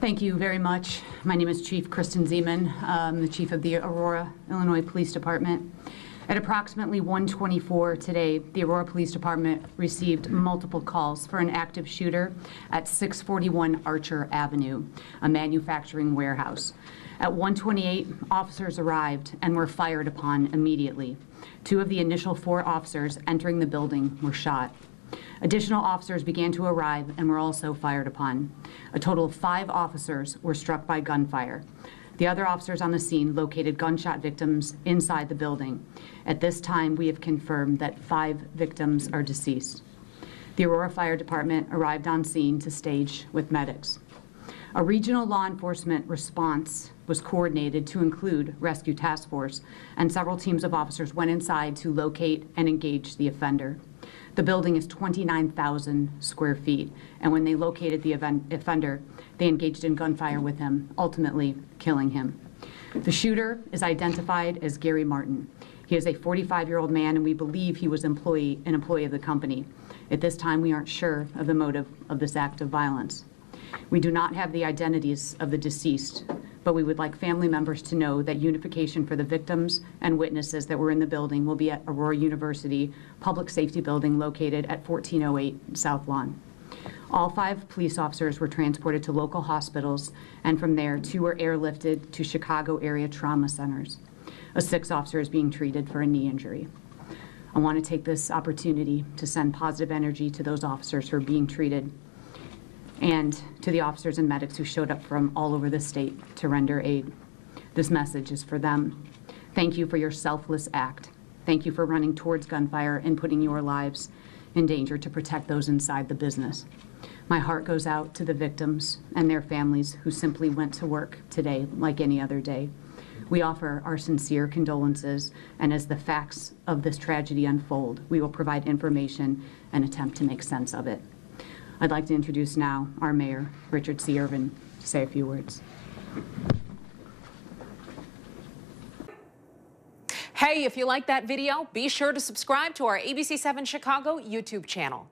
Thank you very much. My name is Chief Kristen Ziman. I'm the Chief of the Aurora, Illinois Police Department. At approximately 1:24 today, the Aurora Police Department received multiple calls for an active shooter at 641 Archer Avenue, a manufacturing warehouse. At 1:28, officers arrived and were fired upon immediately. 2 of the initial 4 officers entering the building were shot. Additional officers began to arrive and were also fired upon. A total of 5 officers were struck by gunfire. The other officers on the scene located gunshot victims inside the building. At this time, we have confirmed that 5 victims are deceased. The Aurora Fire Department arrived on scene to stage with medics. A regional law enforcement response was coordinated to include Rescue Task Force, and several teams of officers went inside to locate and engage the offender. The building is 29,000 square feet, and when they located the offender, they engaged in gunfire with him, ultimately killing him. The shooter is identified as Gary Martin. He is a 45-year-old man, and we believe he was an employee of the company. At this time, we aren't sure of the motive of this act of violence. We do not have the identities of the deceased, but we would like family members to know that unification for the victims and witnesses that were in the building will be at Aurora University Public Safety Building located at 1408 South Lawn. All 5 police officers were transported to local hospitals, and from there, 2 were airlifted to Chicago area trauma centers. A 6th officer is being treated for a knee injury. I want to take this opportunity to send positive energy to those officers who are being treated and to the officers and medics who showed up from all over the state to render aid. This message is for them. Thank you for your selfless act. Thank you for running towards gunfire and putting your lives in danger to protect those inside the business. My heart goes out to the victims and their families who simply went to work today like any other day. We offer our sincere condolences, and as the facts of this tragedy unfold, we will provide information and attempt to make sense of it. I'd like to introduce now our mayor, Richard C. Irvin, to say a few words. Hey, if you like that video, be sure to subscribe to our ABC7 Chicago YouTube channel.